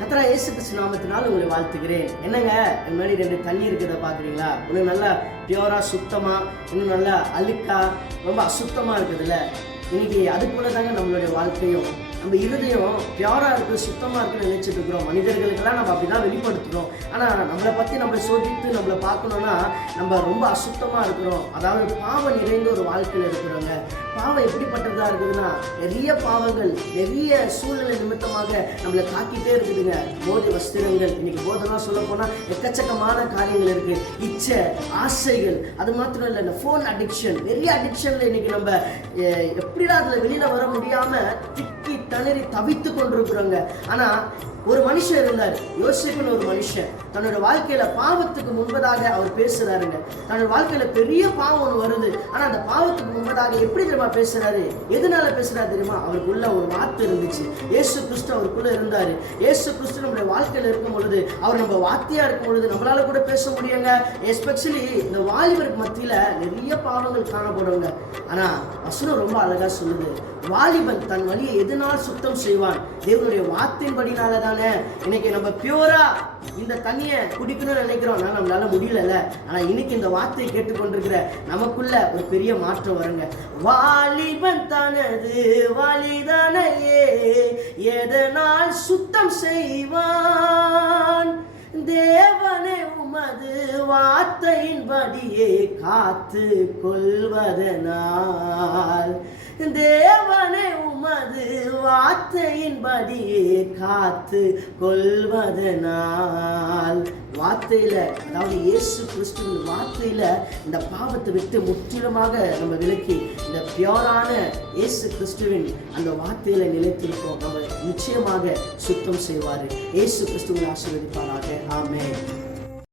கத்ரா இயேசு கிறிஸ்து நாமத்தினால் உங்களை வாழ்த்துக்கிறேன் என்னங்க? என் முன்னாடி ரெண்டு தண்ணி இருக்கிறத பார்க்குறீங்களா? இன்னும் நல்லா பியூராக சுத்தமாக இன்னும் நல்லா அழுக்கா ரொம்ப அசுத்தமாக இருக்குதுல்ல? இன்னைக்கு அது போல தாங்க நம்மளுடைய வாழ்க்கையும். நம்ம இருதயம் பியூரா இருக்கு சுத்தமாக இருக்குன்னு நினைச்சிட்டு இருக்கிறோம். மனிதர்களுக்கெல்லாம் நம்ம அப்படிதான் வெளிப்படுத்துகிறோம் ஆனால் நம்மளை பற்றி நம்மளை சோதித்து நம்மளை பார்க்கணும்னா நம்ம ரொம்ப அசுத்தமாக இருக்கிறோம். அதாவது பாவம் நிறைந்த ஒரு வாழ்க்கையில் இருக்கிறவங்க. பாவம் எப்படிப்பட்டதாக இருக்குதுன்னா நிறைய பாவங்கள் நிறைய சூழ்நிலை நிமித்தமாக நம்மளை காக்கிட்டே இருக்குதுங்க. போதை வஸ்திரங்கள் இன்னைக்கு போதெல்லாம் சொல்ல போனால் எக்கச்சக்கமான காரியங்கள் இருக்குது இச்சை ஆசைகள் அது மாத்திரம் இல்லை இந்த ஃபோன் அடிக்ஷன் நிறைய அடிக்ஷனில் இன்னைக்கு நம்ம எப்படிடா அதில் வெளியில் வர முடியாமல் திக்கி தளறி தவித்து கொண்டிருக்கிறோங்க. ஆனா ஒரு மனுஷன் இருந்தார். யோசிப்புன்னு ஒரு மனுஷன். தன்னோட வாழ்க்கையில பாவத்துக்கு முன்பதாக அவர் பேசுறாருங்க. தன்னோட வாழ்க்கையில பெரிய பாவம் ஒன்று வருது. ஆனா அந்த பாவத்துக்கு முன்பதாக எப்படி தெரியுமா பேசுறாரு? எதனால பேசுறாரு தெரியுமா? அவருக்குள்ள ஒரு வார்த்தை இருந்துச்சு. ஏசு கிறிஸ்து அவருக்குள்ள இருந்தாரு. இயேசு கிறிஸ்து நம்முடைய வாழ்க்கையில இருக்கும் பொழுது அவர் நம்ம வார்த்தையா இருக்கும் பொழுது நம்மளால கூட பேச முடியுங்க எஸ்பெஷலி இந்த வாலிபருக்கு மத்தியில நிறைய பாவங்கள் காணப்படுங்க. ஆனா வசனம் ரொம்ப அழகா சொல்லுது. வாலிபன் தன் வழியை எதனால் சுத்தம் செய்வான்? தேவனுடைய வார்த்தையின்படினால தானே? இன்னைக்கு நம்ம பியூரா இந்த தண்ணியை குடிக்கணும்னு நினைக்கிறோம். ஆனால் நம்மளால முடியலல்ல. ஆனா இன்னைக்கு இந்த வார்த்தையை கேட்டுக்கொண்டிருக்கிற நமக்குள்ள ஒரு பெரிய மாற்றம் வருங்க. வாலிபன் தனது வாலிதானையே எதனால் சுத்தம் செய்வான்? தேவனே உமது வார்த்தையின்படியே காத்து கொள்வதனால் தேவ உமது வார்த்தையின்படியே காத்து கொள்வதனால். வார்த்தையில அதாவது இயேசு கிறிஸ்துவின் வார்த்தையில இந்த பாவத்தை விட்டு முற்றிலுமாக நம்ம விலக்கி இந்த பியோரான இயேசு கிறிஸ்துவின் அந்த வார்த்தையில நிலைத்திருக்கோம் நம்ம நிச்சயமாக சுத்தம் செய்வார். இயேசு கிறிஸ்துவின் ஆசீர்வதிப்பாராக. ஆமே